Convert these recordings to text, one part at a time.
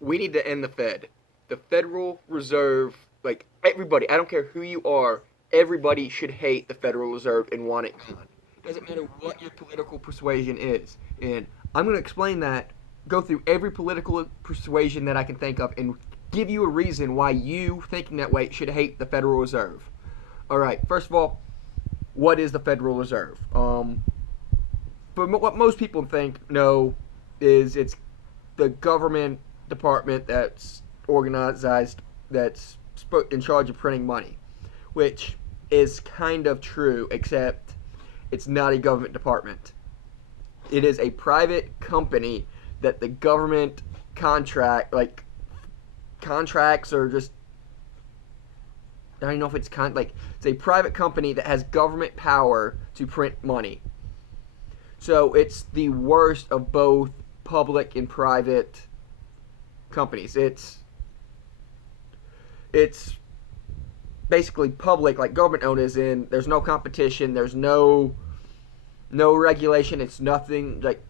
We need to end the Fed. The Federal Reserve, like everybody, I don't care who you are, everybody should hate the Federal Reserve and want it gone. Doesn't matter what your political persuasion is. And I'm going to explain that, go through every political persuasion that I can think of, and give you a reason why you, thinking that way, should hate the Federal Reserve. All right, first of all, what is the Federal Reserve? But what most people think know is it's the government department that's organized, that's in charge of printing money, which is kind of true, except it's not a government department. It is a private company that the government contracts, or just I don't know if it's a private company that has government power to print money. So it's the worst of both public and private companies. It's basically public, like government owned, is in there's no competition, there's no regulation, it's nothing like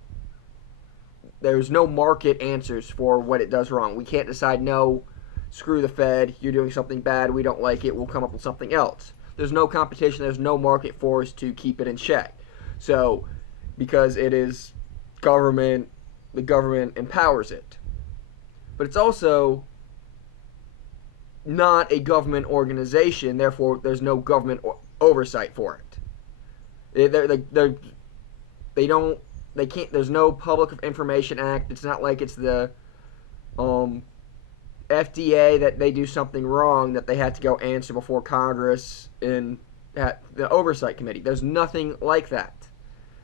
there's no market answers for what it does wrong. We can't decide, no, screw the Fed, you're doing something bad, we don't like it, we'll come up with something else. There's no competition, there's no market force to keep it in check. So, because it is government, the government empowers it. But it's also not a government organization, therefore there's no government oversight for it. They don't, they can't, there's no Public Information Act. It's not like it's the FDA that they do something wrong that they have to go answer before Congress in the Oversight Committee. There's nothing like that.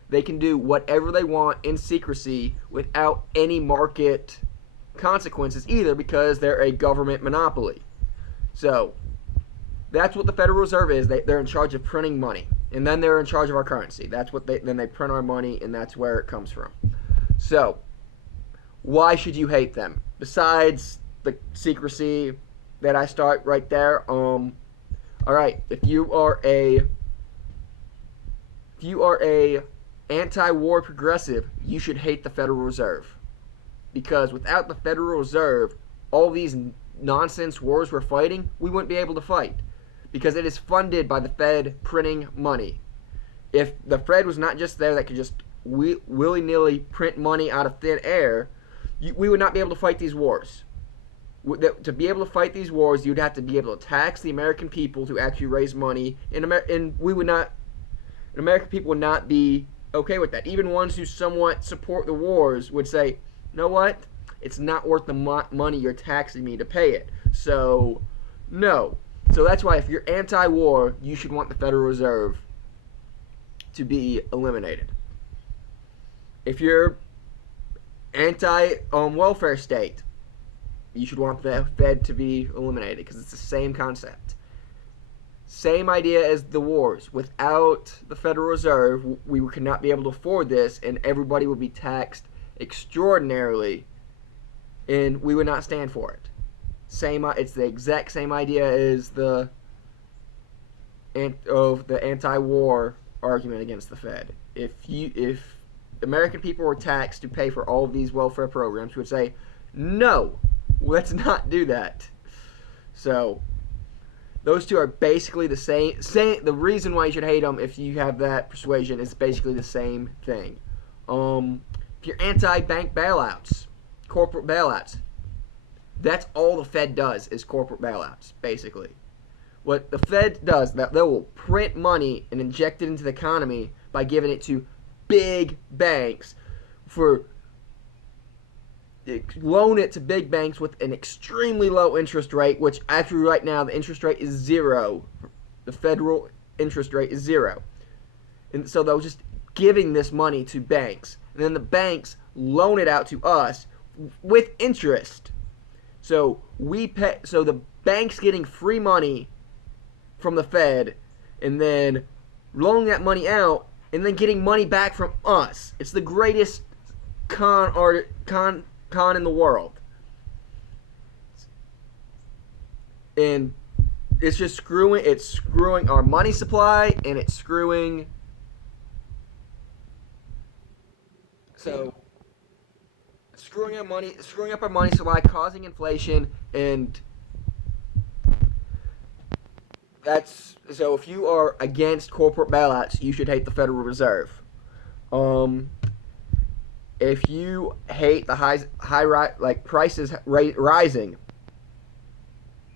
They can do whatever they want in secrecy without any market consequences either, because they're a government monopoly. So that's what the Federal Reserve is. They're in charge of printing money, and then they're in charge of our currency. That's what then they print our money, and that's where it comes from. So why should you hate them? Besides the secrecy that I start right there. All right, if you are a anti-war progressive, you should hate the Federal Reserve, because without the Federal Reserve, all these nonsense wars we're fighting, we wouldn't be able to fight, because it is funded by the Fed printing money. If the Fed was not just there that could just willy-nilly print money out of thin air, we would not be able to fight these wars. To be able to fight these wars, you'd have to be able to tax the American people to actually raise money, and we would not. American people would not be okay with that. Even ones who somewhat support the wars would say, you know what? It's not worth the money you're taxing me to pay it. So, no. So that's why if you're anti-war, you should want the Federal Reserve to be eliminated. If you're anti-welfare state, you should want the Fed to be eliminated, because it's the same concept. Same idea as the wars. Without the Federal Reserve, we could not be able to afford this, and everybody would be taxed extraordinarily, and we would not stand for it. It's the exact same idea as the anti-war argument against the Fed. If American people were taxed to pay for all of these welfare programs, we would say, no, let's not do that. So those two are basically the same. The reason why you should hate them, if you have that persuasion, is basically the same thing. If you're anti-bank bailouts, corporate bailouts, that's all the Fed does is corporate bailouts, basically. What the Fed does, that they will print money and inject it into the economy by giving it to big banks for loan it to big banks with an extremely low interest rate, which actually right now the interest rate is zero. The federal interest rate is zero. And so they're just giving this money to banks. And then the banks loan it out to us with interest. So the bank's getting free money from the Fed and then loaning that money out and then getting money back from us. It's the greatest con in the world. And it's just screwing our money supply, and it's screwing screwing up our money supply, causing inflation, and that's so. If you are against corporate bailouts, you should hate the Federal Reserve. If you hate the prices rising,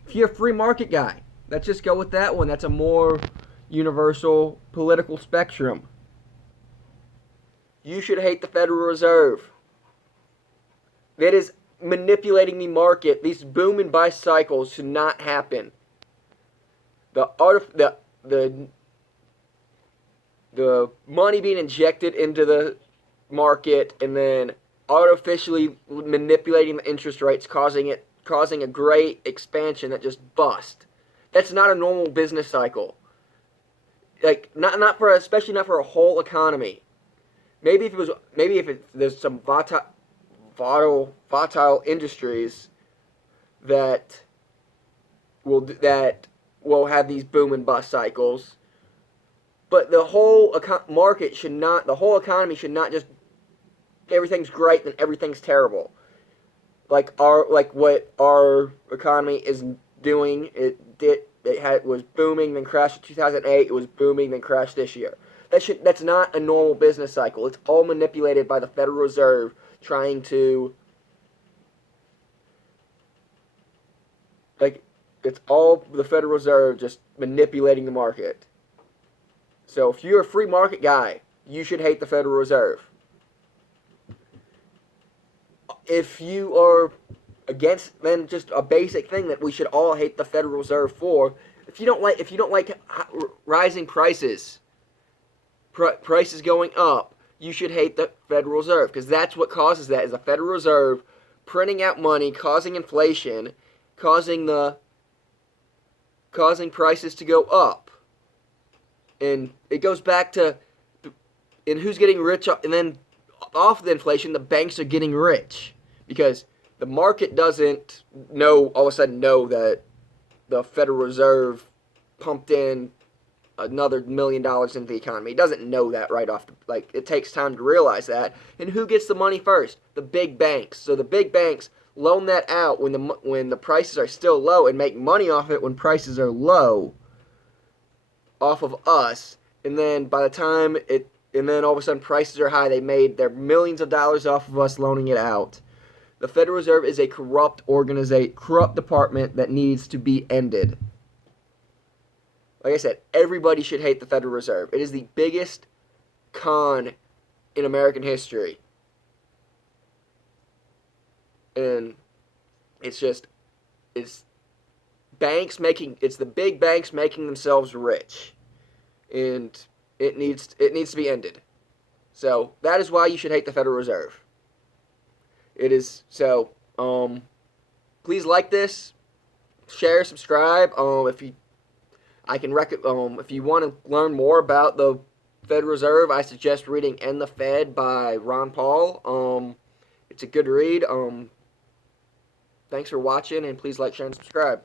if you're a free market guy, let's just go with that one. That's a more universal political spectrum. You should hate the Federal Reserve. That is manipulating the market. These boom and bust cycles should not happen. The money being injected into the market and then artificially manipulating the interest rates, causing a great expansion that just bust. That's not a normal business cycle. Like especially not for a whole economy. Maybe if there's some volatile industries that will have these boom and bust cycles. But the whole market should not. The whole economy should not just everything's great then everything's terrible. Like what our economy is doing. It was booming then crashed in 2008. It was booming then crashed this year. That's not a normal business cycle. It's all manipulated by the Federal Reserve trying to it's all the Federal Reserve just manipulating the market. So if you're a free market guy, you should hate the Federal Reserve. If you are against, then just a basic thing that we should all hate the Federal Reserve for. If you don't like rising prices, prices going up, you should hate the Federal Reserve because that's what causes that is the Federal Reserve printing out money, causing inflation, causing prices to go up. And it goes back to who's getting rich, and then off the inflation, the banks are getting rich because the market doesn't all of a sudden know that the Federal Reserve pumped in another $1 million into the economy. It doesn't know that right off. It takes time to realize that. And who gets the money first? The big banks. So the big banks loan that out when the prices are still low and make money off it when prices are low off of us. And then by the time and then all of a sudden prices are high, they made their millions of dollars off of us loaning it out. The Federal Reserve is a corrupt department that needs to be ended. Like I said, everybody should hate the Federal Reserve. It is the biggest con in American history. And it's the big banks making themselves rich. And it needs to be ended. So that is why you should hate the Federal Reserve. It is so. Please like this, share, subscribe. If you want to learn more about the Federal Reserve, I suggest reading "End the Fed" by Ron Paul. It's a good read. Thanks for watching, and please like, share, and subscribe.